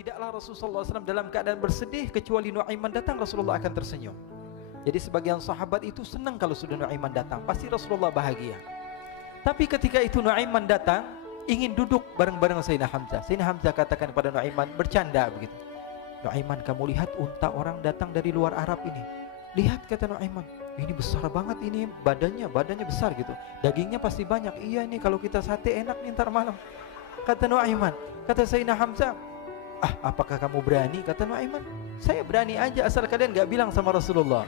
tidaklah Rasulullah SAW dalam keadaan bersedih kecuali Nuaiman datang Rasulullah akan tersenyum. Jadi sebagian sahabat itu senang kalau sudah Nuaiman datang, pasti Rasulullah bahagia. Tapi ketika itu Nuaiman datang, ingin duduk bareng-bareng Sayyidina Hamzah. Sayyidina Hamzah katakan kepada Nuaiman, bercanda begitu. Nuaiman, kamu lihat unta orang datang dari luar Arab ini. Lihat, kata Nuaiman, ini besar banget, ini badannya besar gitu. Dagingnya pasti banyak. Iya, ini kalau kita sate enak nih ntar malam. Kata Nuaiman. Kata Sayyidina Hamzah, apakah kamu berani? Kata Nuaiman, saya berani aja asal kalian gak bilang sama Rasulullah.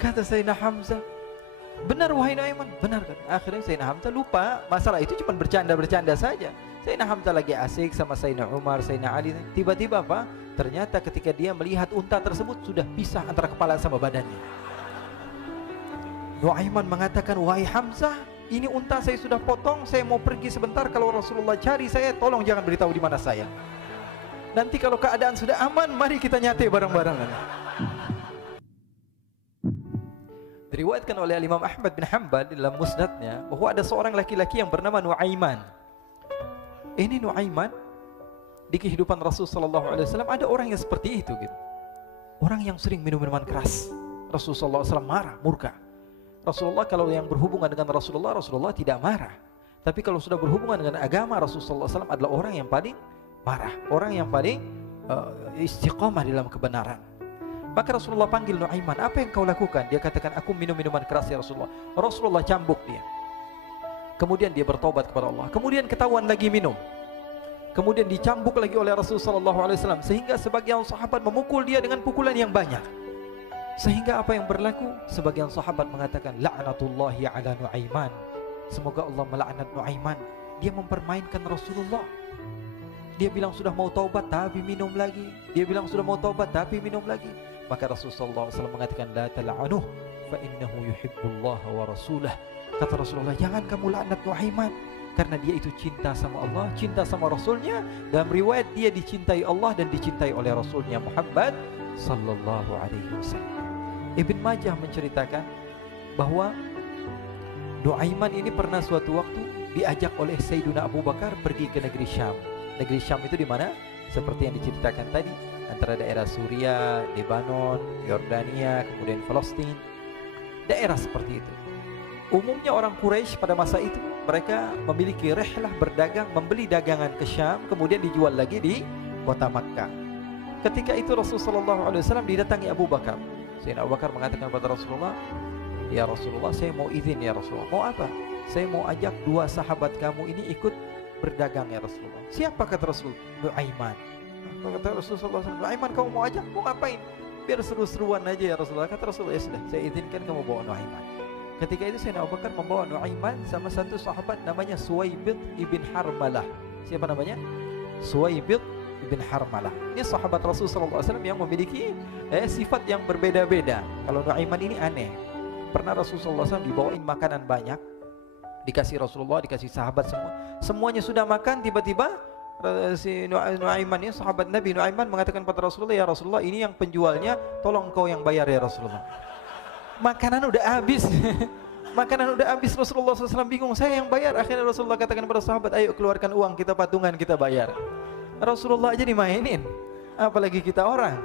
Kata Sayyidina Hamzah, benar wahai Nuaiman, benar kan? Akhirnya Sayyidina Hamzah lupa masalah itu, cuma bercanda-bercanda saja. Sayyidina Hamzah lagi asik sama Sayyidina Umar, Sayyidina Ali. Tiba-tiba apa? Ternyata ketika dia melihat unta tersebut sudah pisah antara kepala sama badannya. Nuaiman mengatakan, wahai Hamzah, ini unta saya sudah potong, saya mau pergi sebentar. Kalau Rasulullah cari saya, tolong jangan beritahu di mana saya. Nanti kalau keadaan sudah aman, mari kita nyate bareng-bareng. Diriwayatkan oleh Imam Ahmad bin Hanbal dalam musnadnya bahwa ada seorang laki-laki yang bernama Nuaiman. Ini Nuaiman di kehidupan Rasulullah SAW ada orang yang seperti itu gitu. Orang yang sering minum minuman keras. Rasulullah SAW marah, murka. Rasulullah kalau yang berhubungan dengan Rasulullah tidak marah. Tapi kalau sudah berhubungan dengan agama, Rasulullah SAW adalah orang yang paling marah, orang yang paling istiqamah dalam kebenaran. Maka Rasulullah panggil Nuaiman, apa yang kau lakukan? Dia katakan, aku minum minuman keras ya Rasulullah. Rasulullah cambuk dia. Kemudian dia bertobat kepada Allah. Kemudian ketahuan lagi minum. Kemudian dicambuk lagi oleh Rasulullah SAW, sehingga sebagian sahabat memukul dia dengan pukulan yang banyak. Sehingga apa yang berlaku? Sebagian sahabat mengatakan, la'natullahi ala Nuaiman. Semoga Allah melaknat Nuaiman. Dia mempermainkan Rasulullah. Dia bilang sudah mau taubat tapi minum lagi. Dia bilang sudah mau taubat tapi minum lagi. Maka Rasulullah SAW mengatakan, la tal'anuh fa innahu yuhibbullah wa rasulah. Kata Rasulullah, jangan kamu laknat Nuaiman, karena dia itu cinta sama Allah, cinta sama Rasulnya. Dalam riwayat dia dicintai Allah dan dicintai oleh Rasulnya Muhammad sallallahu alaihi wasallam. Ibn Majah menceritakan bahwa Nuaiman ini pernah suatu waktu diajak oleh Sayyidina Abu Bakar pergi ke negeri Syam. Negeri Syam itu di mana? Seperti yang diceritakan tadi, antara daerah Suriah, Lebanon, Yordania, kemudian Palestina. Daerah seperti itu. Umumnya orang Quraisy pada masa itu mereka memiliki rihlah berdagang, membeli dagangan ke Syam, kemudian dijual lagi di kota Makkah. Ketika itu Rasulullah SAW didatangi Abu Bakar. Sayyidina Abu Bakar mengatakan kepada Rasulullah, ya Rasulullah, saya mau izin ya Rasulullah. Mau apa? Saya mau ajak dua sahabat kamu ini ikut berdagang ya Rasulullah. Siapa? Kata Rasul? Nuaiman. Kata Rasulullah, Nuaiman kamu mau ajak? Mau ngapain? Biar seru-seruan aja ya Rasulullah. Kata Rasulullah, ya sudah, saya izinkan kamu bawa Nuaiman. Ketika itu Sayyidina Abu Bakar membawa Nuaiman sama satu sahabat namanya Suwaibid ibn Harmalah. Siapa namanya? Suwaibid ibn Harmalah. Ini sahabat Rasulullah SAW yang memiliki sifat yang berbeda-beda. Kalau Nuaiman ini aneh. Pernah Rasulullah SAW dibawain makanan banyak, dikasih Rasulullah, dikasih sahabat semua. Semuanya sudah makan, tiba-tiba si Nuaiman ini, sahabat Nabi Nuaiman mengatakan kepada Rasulullah, ya Rasulullah, ini yang penjualnya, tolong kau yang bayar ya Rasulullah. Makanan udah habis. Makanan udah habis, Rasulullah SAW bingung, saya yang bayar. Akhirnya Rasulullah katakan kepada sahabat, ayo keluarkan uang, kita patungan, kita bayar. Rasulullah aja dimainin, apalagi kita orang.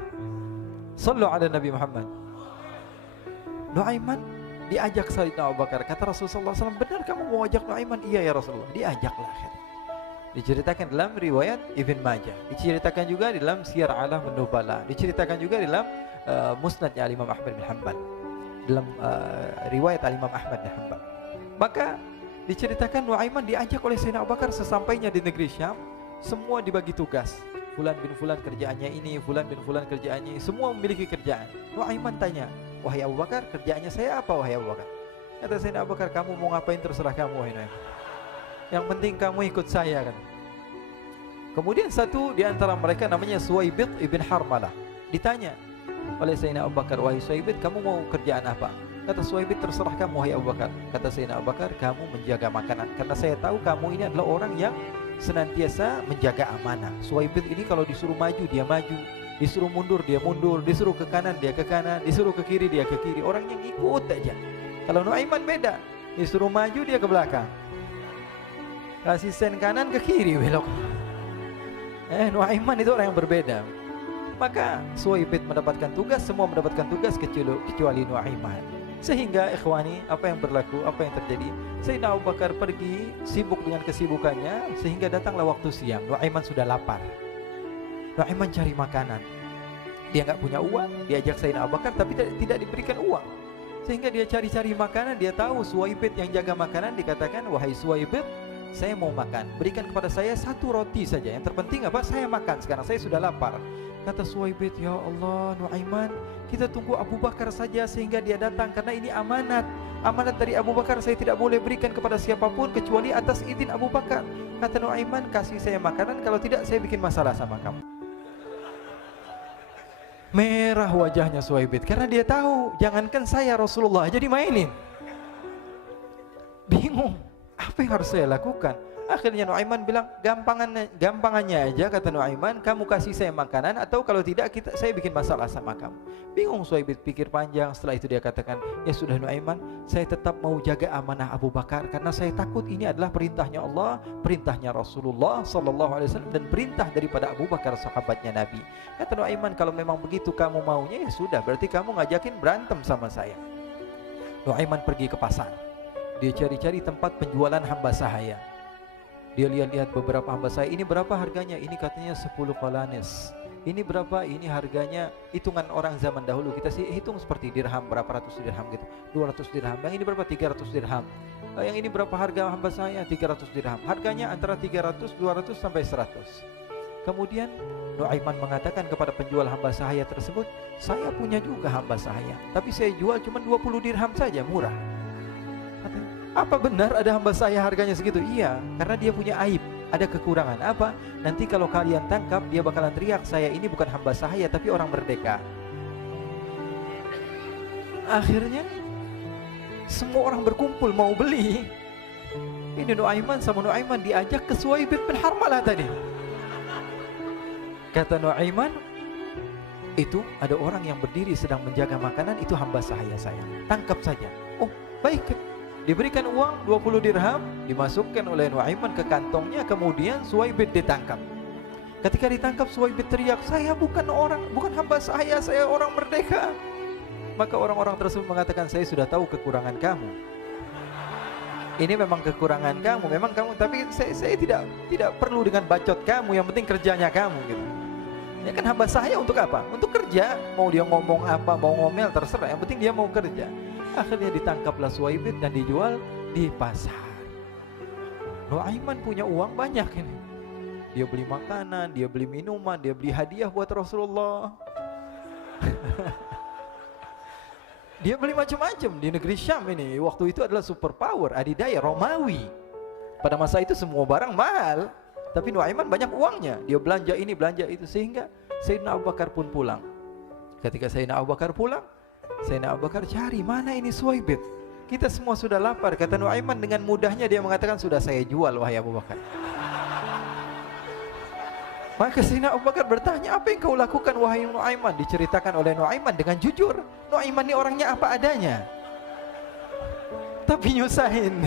Sallu ala Nabi Muhammad. Nuaiman diajak Sayyidina Abu Bakar. Kata Rasulullah SAW, benar kamu mau ajak Nuaiman? Iya ya Rasulullah. Diajaklah. Diceritakan dalam riwayat Ibn Majah, diceritakan juga dalam Siyar A'lam An-Nubala, diceritakan juga dalam Musnadnya Imam Ahmad bin Hanbal, dalam riwayat Imam Ahmad bin Hanbal. Maka diceritakan Nuaiman diajak oleh Sayyidina Abu Bakar. Sesampainya di negeri Syam, semua dibagi tugas. Fulan bin Fulan kerjaannya ini, Fulan bin Fulan kerjaannya ini, semua memiliki kerjaan. Nuaiman tanya, wahai Abu Bakar, kerjaannya saya apa wahai Abu Bakar? Kata Sayyidina Abu Bakar, kamu mau ngapain terserah kamu wahai Nuaiman. Yang penting kamu ikut saya kan. Kemudian satu di antara mereka namanya Suwaibid ibn Harmalah. Ditanya oleh Sayyidina Abu Bakar, wahai Suwaibid, kamu mau kerjaan apa? Kata Suwaibid, terserah kamu wahai Abu Bakar. Kata Sayyidina Abu Bakar, kamu menjaga makanan, karena saya tahu kamu ini adalah orang yang senantiasa menjaga amanah. Suwaibid ini kalau disuruh maju dia maju, disuruh mundur dia mundur, disuruh ke kanan dia ke kanan, disuruh ke kiri dia ke kiri. Orang yang ikut aja. Kalau Nuaiman beda, disuruh maju dia ke belakang, kasih sen kanan ke kiri belok. Nuaiman itu orang yang berbeda. Maka Suwaibid mendapatkan tugas, semua mendapatkan tugas kecuali Nuaiman. Sehingga ikhwani, apa yang berlaku, apa yang terjadi, Sayyidina Abu Bakar pergi sibuk dengan kesibukannya, sehingga datanglah waktu siang. Nuaiman sudah lapar. Nuaiman cari makanan. Dia nggak punya uang, diajak Sayyidina Abu Bakar tapi tidak diberikan uang. Sehingga dia cari-cari makanan, dia tahu Suwaibid yang jaga makanan, dikatakan, "Wahai Suwaibid, saya mau makan, berikan kepada saya 1 roti saja. Yang terpenting apa? Saya makan sekarang, saya sudah lapar." Kata Suwaibid, "Ya Allah, Nuaiman, kita tunggu Abu Bakar saja sehingga dia datang, karena ini amanat. Amanat dari Abu Bakar, saya tidak boleh berikan kepada siapapun kecuali atas izin Abu Bakar." Kata Nuaiman, "Kasih saya makanan, kalau tidak saya bikin masalah sama kamu." Merah wajahnya Suwaibid karena dia tahu, jangankan saya, Rasulullah jadi mainin. Bingung, apa yang harus saya lakukan? Akhirnya Nuaiman bilang, gampangannya aja, kata Nuaiman, kamu kasih saya makanan, atau kalau tidak saya bikin masalah sama kamu. Bingung Suwaibid, pikir panjang. Setelah itu dia katakan, ya sudah Nuaiman, saya tetap mau jaga amanah Abu Bakar, karena saya takut ini adalah perintahnya Allah, perintahnya Rasulullah SAW, dan perintah daripada Abu Bakar, sahabatnya Nabi. Kata Nuaiman, kalau memang begitu kamu maunya, ya sudah, berarti kamu ngajakin berantem sama saya. Nuaiman pergi ke pasar. Dia cari-cari tempat penjualan hamba sahaya. Dia lihat-lihat beberapa hamba sahaya. Ini berapa harganya? Ini katanya 10 qalanis. Ini berapa? Ini harganya, hitungan orang zaman dahulu. Kita sih hitung seperti dirham, berapa ratus dirham gitu. 200 dirham. Yang ini berapa? 300 dirham. Yang ini berapa harga hamba sahaya? 300 dirham. Harganya antara 300, 200 sampai 100. Kemudian Nuaiman mengatakan kepada penjual hamba sahaya tersebut, saya punya juga hamba sahaya, tapi saya jual cuma 20 dirham saja, murah. Apa benar ada hamba saya harganya segitu? Iya, karena dia punya aib, ada kekurangan. Apa? Nanti kalau kalian tangkap, dia bakalan teriak, saya ini bukan hamba sahaya tapi orang merdeka. Akhirnya semua orang berkumpul mau beli. Ini Nuaiman sama Nuaiman diajak ke Suwaibid bin Harmalah tadi. Kata Nuaiman, itu ada orang yang berdiri sedang menjaga makanan, itu hamba sahaya saya, tangkap saja. Oh baik. Diberikan uang 20 dirham, dimasukkan oleh Nuaiman ke kantongnya, kemudian Suwaibid ditangkap. Ketika ditangkap, Suwaibid teriak, saya bukan hamba saya orang merdeka. Maka orang-orang tersebut mengatakan, saya sudah tahu kekurangan kamu. Ini memang kekurangan kamu, memang kamu, tapi saya tidak perlu dengan bacot kamu, yang penting kerjanya kamu gitu. Ya kan hamba saya untuk apa? Untuk kerja, mau dia ngomong apa, mau ngomel terserah, yang penting dia mau kerja. Akhirnya ditangkaplah Suwaibid dan dijual di pasar. Nuaiman punya uang banyak ini. Dia beli makanan, dia beli minuman, dia beli hadiah buat Rasulullah. Dia beli macam-macam di negeri Syam ini. Waktu itu adalah superpower, adidaya Romawi. Pada masa itu semua barang mahal, tapi Nuaiman banyak uangnya. Dia belanja ini, belanja itu, sehingga Sayyidina Abu Bakar pun pulang. Ketika Sayyidina Abu Bakar pulang, Sayyidina Abu Bakar cari, mana ini Suwaibid? Kita semua sudah lapar. Kata Nuaiman dengan mudahnya dia mengatakan, sudah saya jual wahai Abu Bakar. Maka Sayyidina Abu Bakar bertanya, apa yang kau lakukan wahai Nuaiman? Diceritakan oleh Nuaiman dengan jujur. Nuaiman ini orangnya apa adanya, tapi nyusahin.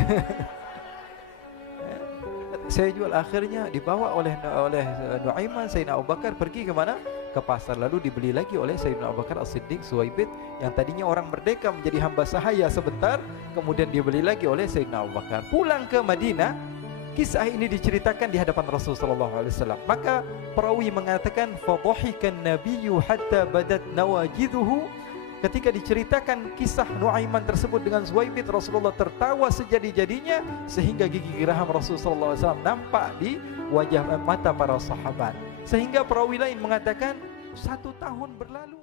Saya jual. Akhirnya dibawa oleh Nuaiman, Sayyidina Abu Bakar pergi ke mana? Ke pasar, lalu dibeli lagi oleh Sayyidina Abu Bakar As-Siddiq. Suwaibid yang tadinya orang merdeka menjadi hamba sahaya sebentar, kemudian dibeli lagi oleh Sayyidina Abu Bakar. Pulang ke Madinah, kisah ini diceritakan di hadapan Rasulullah SAW. Maka perawi mengatakan, fadhahikan nabiyyu hatta badat nawajiduhu. Ketika diceritakan kisah Nuaiman tersebut dengan Suwaibid, Rasulullah tertawa sejadi-jadinya sehingga gigi geraham Rasulullah SAW nampak di wajah mata para sahabat. Sehingga perawi lain mengatakan 1 tahun berlalu.